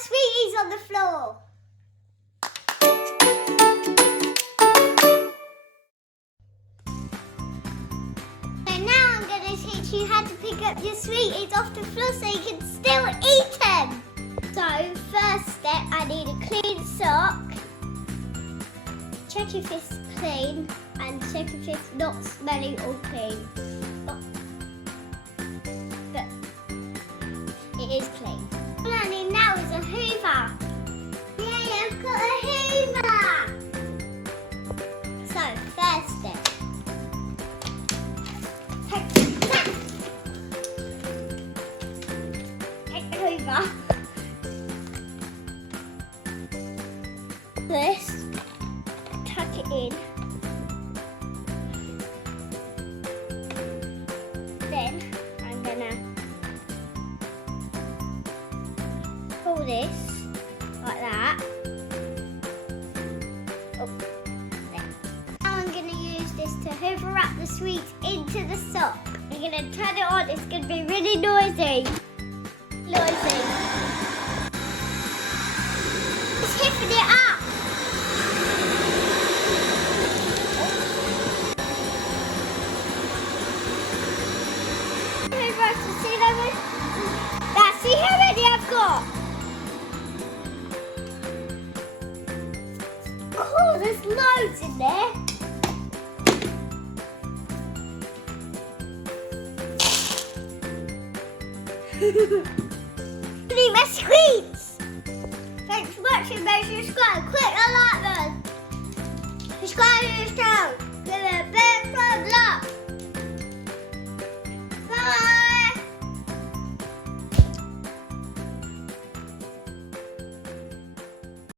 sweeties on the floor. So now I'm going to teach you how to pick up your sweeties off the floor so you can still eat them. So first step, I need a clean sock. Check if it's clean and check if it's not smelling or clean. But it is clean. All I need now is a hoover. Yay, I've got a hoover! So, first step. Take the hoover. This, tuck it in. Then I'm gonna pull this like that. Oh, there. Now I'm gonna use this to hoover up the sweets into the sock. I'm gonna turn it on. It's gonna be really noisy. It's hipping it up. See how many I've got? Oh, there's loads in there. Leave my sweets. Thanks for watching. Make sure you subscribe. Click the like button. Subscribe to the channel. Give it a big thumbs up.